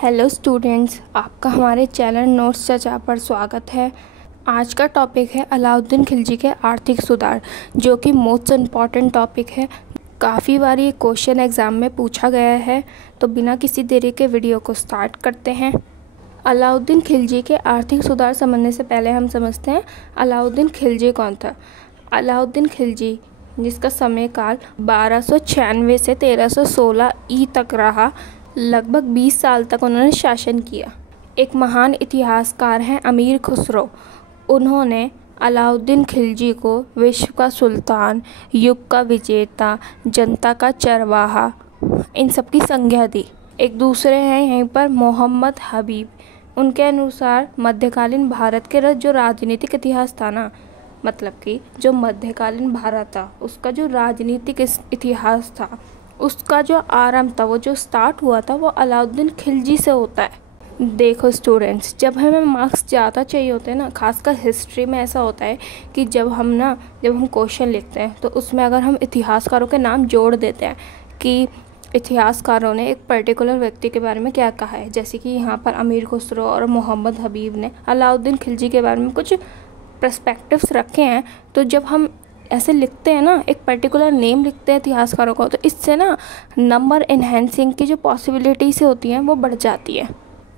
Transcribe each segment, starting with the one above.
Hello students, आपका हमारे channel notes चर्चा पर स्वागत है। आज का टॉपिक है अलाउद्दीन खिलजी के आर्थिक सुधार, जो कि मोस्ट इम्पॉर्टेंट टॉपिक है। काफ़ी बार ये क्वेश्चन एग्ज़ाम में पूछा गया है, तो बिना किसी देरी के वीडियो को स्टार्ट करते हैं। अलाउद्दीन खिलजी के आर्थिक सुधार समझने से पहले हम समझते हैं अलाउद्दीन खिलजी कौन था। अलाउद्दीन खिलजी, जिसका समय काल 1296 से 1316 ई तक रहा, लगभग 20 साल तक उन्होंने शासन किया। एक महान इतिहासकार हैं अमीर खुसरो। उन्होंने अलाउद्दीन खिलजी को विश्व का सुल्तान, युग का विजेता, जनता का चरवाहा, इन सब की संज्ञा दी। एक दूसरे हैं यहीं पर मोहम्मद हबीब। उनके अनुसार मध्यकालीन भारत के जो राजनीतिक इतिहास था ना, मतलब कि जो मध्यकालीन भारत था उसका जो राजनीतिक इतिहास था, उसका जो आरंभ था, वो जो स्टार्ट हुआ था, वो अलाउद्दीन खिलजी से होता है। देखो स्टूडेंट्स, जब हमें मार्क्स ज़्यादा चाहिए होते हैं ना, खासकर हिस्ट्री में ऐसा होता है कि जब हम क्वेश्चन लिखते हैं तो उसमें अगर हम इतिहासकारों के नाम जोड़ देते हैं कि इतिहासकारों ने एक पर्टिकुलर व्यक्ति के बारे में क्या कहा है, जैसे कि यहाँ पर अमीर खुसरो और मोहम्मद हबीब ने अलाउद्दीन खिलजी के बारे में कुछ पर्सपेक्टिव्स रखे हैं, तो जब हम ऐसे लिखते हैं ना, एक पर्टिकुलर नेम लिखते हैं इतिहासकारों को, तो इससे ना नंबर इन्हेंसिंग की जो पॉसिबिलिटीज़ होती हैं वो बढ़ जाती है।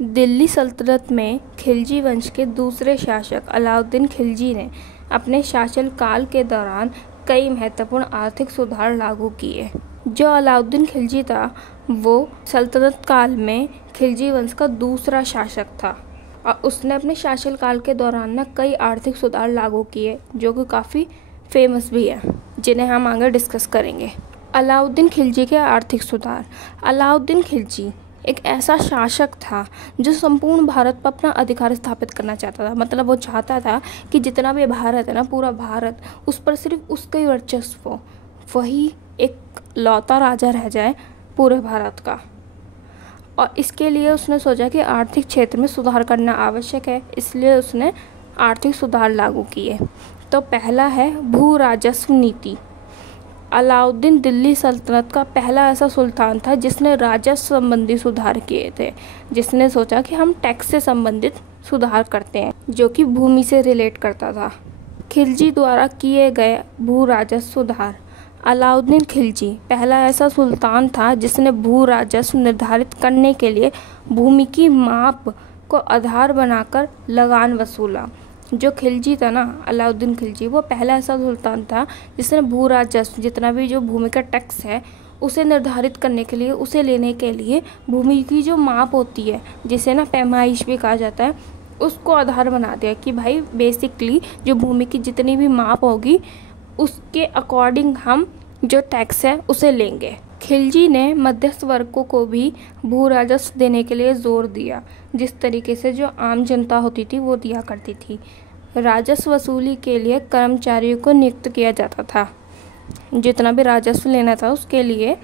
दिल्ली सल्तनत में खिलजी वंश के दूसरे शासक अलाउद्दीन खिलजी ने अपने शासनकाल के दौरान कई महत्वपूर्ण आर्थिक सुधार लागू किए। जो अलाउद्दीन खिलजी था वो सल्तनत काल में खिलजी वंश का दूसरा शासक था, और उसने अपने शासनकाल के दौरान ना कई आर्थिक सुधार लागू किए जो कि काफ़ी फेमस भी है, जिन्हें हम आगे डिस्कस करेंगे। अलाउद्दीन खिलजी के आर्थिक सुधार। अलाउद्दीन खिलजी एक ऐसा शासक था जो संपूर्ण भारत पर अपना अधिकार स्थापित करना चाहता था। मतलब वो चाहता था कि जितना भी भारत है ना, पूरा भारत, उस पर सिर्फ उसका ही वर्चस्व हो, वही एक लौता राजा रह जाए पूरे भारत का। और इसके लिए उसने सोचा कि आर्थिक क्षेत्र में सुधार करना आवश्यक है, इसलिए उसने आर्थिक सुधार लागू किए। तो पहला है भू राजस्व नीति। अलाउद्दीन दिल्ली सल्तनत का पहला ऐसा सुल्तान था जिसने राजस्व संबंधी सुधार किए थे, जिसने सोचा कि हम टैक्स से संबंधित सुधार करते हैं, जो कि भूमि से रिलेट करता था। खिलजी द्वारा किए गए भू राजस्व सुधार। अलाउद्दीन खिलजी पहला ऐसा सुल्तान था जिसने भू राजस्व निर्धारित करने के लिए भूमि की माप को आधार बनाकर लगान वसूला। जो खिलजी था ना, अलाउद्दीन खिलजी, वो पहला ऐसा सुल्तान था जिसने भू राजस्व, जितना भी जो भूमि का टैक्स है, उसे निर्धारित करने के लिए, उसे लेने के लिए भूमि की जो माप होती है, जिसे ना पैमाइश भी कहा जाता है, उसको आधार बना दिया कि भाई बेसिकली जो भूमि की जितनी भी माप होगी उसके अकॉर्डिंग हम जो टैक्स है उसे लेंगे। खिलजी ने मध्यस्थ वर्गों को भी भू राजस्व देने के लिए जोर दिया, जिस तरीके से जो आम जनता होती थी वो दिया करती थी। राजस्व वसूली के लिए कर्मचारियों को नियुक्त किया जाता था। जितना भी राजस्व लेना था उसके लिए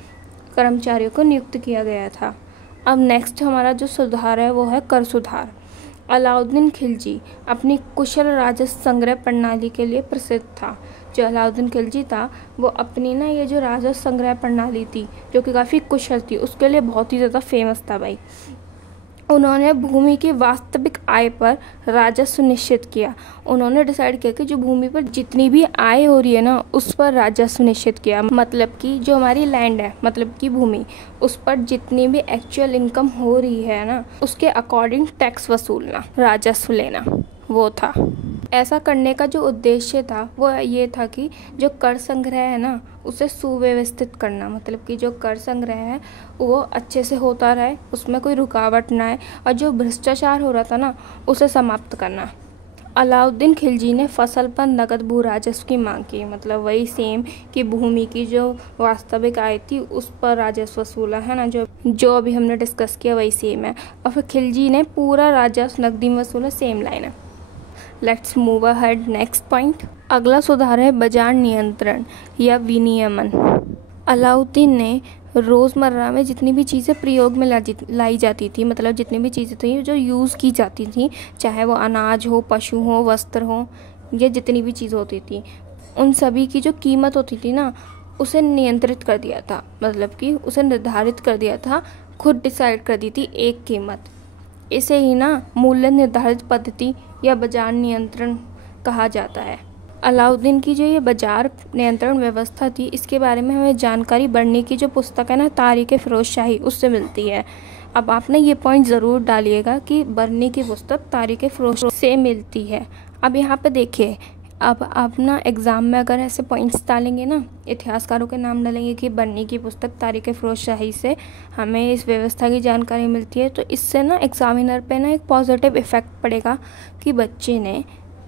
कर्मचारियों को नियुक्त किया गया था। अब नेक्स्ट हमारा जो सुधार है वो है कर सुधार। अलाउद्दीन खिलजी अपनी कुशल राजस्व संग्रह प्रणाली के लिए प्रसिद्ध था। जो अलाउद्दीन खिलजी था वो अपनी ना ये जो राजस्व संग्रह प्रणाली थी, जो कि काफ़ी कुशल थी, उसके लिए बहुत ही ज़्यादा फेमस था भाई। उन्होंने भूमि की वास्तविक आय पर राजस्व निश्चित किया। उन्होंने डिसाइड किया कि जो भूमि पर जितनी भी आय हो रही है ना, उस पर राजस्व निश्चित किया। मतलब कि जो हमारी लैंड है, मतलब कि भूमि, उस पर जितनी भी एक्चुअल इनकम हो रही है ना, उसके अकॉर्डिंग टैक्स वसूलना, राजस्व लेना, वो था। ऐसा करने का जो उद्देश्य था वो ये था कि जो कर संग्रह है ना, उसे सुव्यवस्थित करना। मतलब कि जो कर संग्रह है वो अच्छे से होता रहे, उसमें कोई रुकावट ना आए, और जो भ्रष्टाचार हो रहा था ना उसे समाप्त करना। अलाउद्दीन खिलजी ने फसल पर नकद भू राजस्व की मांग की। मतलब वही सेम कि भूमि की जो वास्तविक आय थी उस पर राजस्व वसूला, है ना, जो अभी हमने डिस्कस किया वही सेम है। और फिर खिलजी ने पूरा राजस्व नकदी में वसूला, सेम लाइन है। Let's move ahead next point. अगला सुधार है बाजार नियंत्रण या विनियमन। अलाउद्दीन ने रोज़मर्रा में जितनी भी चीज़ें प्रयोग में लाई जाती थी, मतलब जितनी भी चीज़ें थी जो यूज़ की जाती थी, चाहे वो अनाज हो, पशु हो, वस्त्र हो, या जितनी भी चीज़ होती थी, उन सभी की जो कीमत होती थी ना, उसे नियंत्रित कर दिया था। मतलब कि उसे निर्धारित कर दिया था खुद डिसाइड कर दी थी एक कीमत। इसे ही ना मूल्य निर्धारित पद्धति या बाजार नियंत्रण कहा जाता है। अलाउद्दीन की जो ये बाजार नियंत्रण व्यवस्था थी, इसके बारे में हमें जानकारी बढ़ने की जो पुस्तक है ना तारीख़ फ़िरोज़ शाही, उससे मिलती है। अब आपने ये पॉइंट ज़रूर डालिएगा कि बर्नी की पुस्तक तारीख़ फ़िरोज़ से मिलती है। अब यहाँ पे देखिए, अब आप ना एग्ज़ाम में अगर ऐसे पॉइंट्स डालेंगे ना, इतिहासकारों के नाम डालेंगे कि बर्नी की पुस्तक तारीख़ फ़िरोज़ शाही से हमें इस व्यवस्था की जानकारी मिलती है, तो इससे ना एग्ज़ामिनर पे ना एक पॉजिटिव इफ़ेक्ट पड़ेगा कि बच्चे ने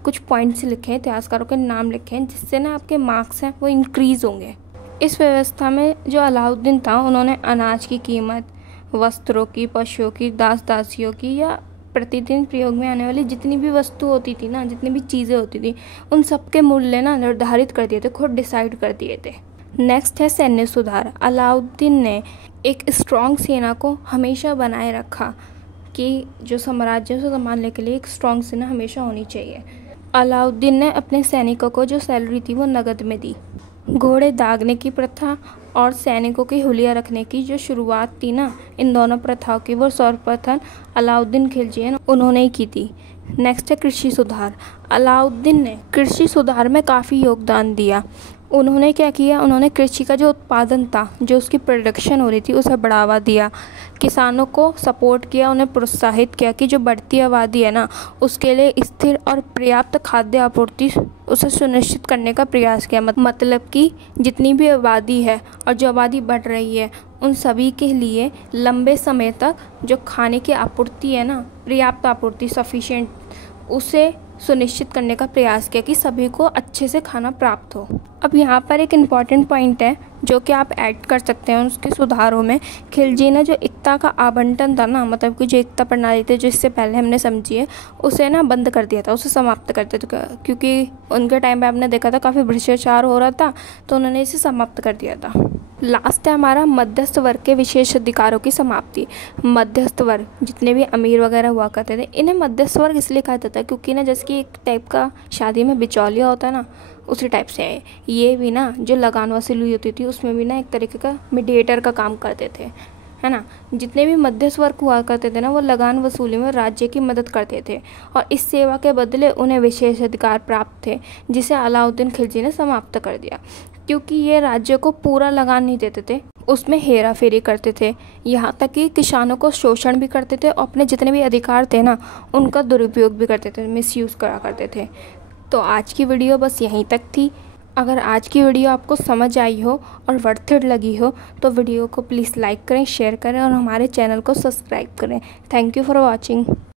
कुछ पॉइंट्स लिखे हैं, इतिहासकारों के नाम लिखे हैं, जिससे ना आपके मार्क्स हैं वो इंक्रीज़ होंगे। इस व्यवस्था में जो अलाउद्दीन था, उन्होंने अनाज की कीमत, वस्त्रों की, पशुओं की, दास दासियों की या प्रतिदिन प्रयोग में आने वाली जितनी भी वस्तु होती थी ना, जितनी भी चीज़ें होती थी, उन सब के मूल्य ना निर्धारित कर दिए थे, खुद डिसाइड कर दिए थे। नेक्स्ट है सैन्य सुधार। अलाउद्दीन ने एक स्ट्रॉन्ग सेना को हमेशा बनाए रखा कि जो साम्राज्य से संभालने के लिए एक स्ट्रॉन्ग सेना हमेशा होनी चाहिए। अलाउद्दीन ने अपने सैनिकों को जो सैलरी थी वो नकद में दी। घोड़े दागने की प्रथा और सैनिकों की हुलिया रखने की जो शुरुआत थी ना, इन दोनों प्रथाओं की, वो सर्वप्रथम अलाउद्दीन खिलजी है उन्होंने ही की थी। नेक्स्ट है कृषि सुधार। अलाउद्दीन ने कृषि सुधार में काफ़ी योगदान दिया। उन्होंने क्या किया, उन्होंने कृषि का जो उत्पादन था, जो उसकी प्रोडक्शन हो रही थी, उसे बढ़ावा दिया, किसानों को सपोर्ट किया, उन्हें प्रोत्साहित किया कि जो बढ़ती आबादी है ना, उसके लिए स्थिर और पर्याप्त खाद्य आपूर्ति उसे सुनिश्चित करने का प्रयास किया। मतलब कि जितनी भी आबादी है और जो आबादी बढ़ रही है, उन सभी के लिए लंबे समय तक जो खाने की आपूर्ति है ना, पर्याप्त आपूर्ति, सफिशिएंट, उसे सुनिश्चित करने का प्रयास किया कि सभी को अच्छे से खाना प्राप्त हो। अब यहाँ पर एक इम्पॉर्टेंट पॉइंट है जो कि आप ऐड कर सकते हैं उसके सुधारों में। खिलजी ने जो एकता का आवंटन था ना, मतलब कि जो एकता प्रणाली थी, जो इससे पहले हमने समझी है, उसे ना बंद कर दिया था, उसे समाप्त कर दिया था, क्योंकि उनके टाइम पे आपने देखा था काफ़ी भ्रष्टाचार हो रहा था, तो उन्होंने इसे समाप्त कर दिया था। लास्ट है हमारा मध्यस्थ वर्ग के विशेष अधिकारों की समाप्ति। मध्यस्थ वर्ग जितने भी अमीर वगैरह हुआ करते थे, इन्हें मध्यस्थ वर्ग इसलिए कहा जाता है क्योंकि ना जैसे कि एक टाइप का शादी में बिचौलिया होता है ना, उसी टाइप से है ये भी ना। जो लगान वसूली होती थी उसमें भी ना एक तरीके का मीडिएटर का काम करते थे, है ना। जितने भी मध्यस्थ वर्ग हुआ करते थे ना, वो लगान वसूली में राज्य की मदद करते थे और इस सेवा के बदले उन्हें विशेष अधिकार प्राप्त थे, जिसे अलाउद्दीन खिलजी ने समाप्त कर दिया। क्योंकि ये राज्य को पूरा लगान नहीं देते थे, उसमें हेरा फेरी करते थे, यहाँ तक कि किसानों को शोषण भी करते थे और अपने जितने भी अधिकार थे ना, उनका दुरुपयोग भी करते थे, मिसयूज़ करा करते थे। तो आज की वीडियो बस यहीं तक थी। अगर आज की वीडियो आपको समझ आई हो और वर्थ इट लगी हो तो वीडियो को प्लीज़ लाइक करें, शेयर करें और हमारे चैनल को सब्सक्राइब करें। Thank you for watching.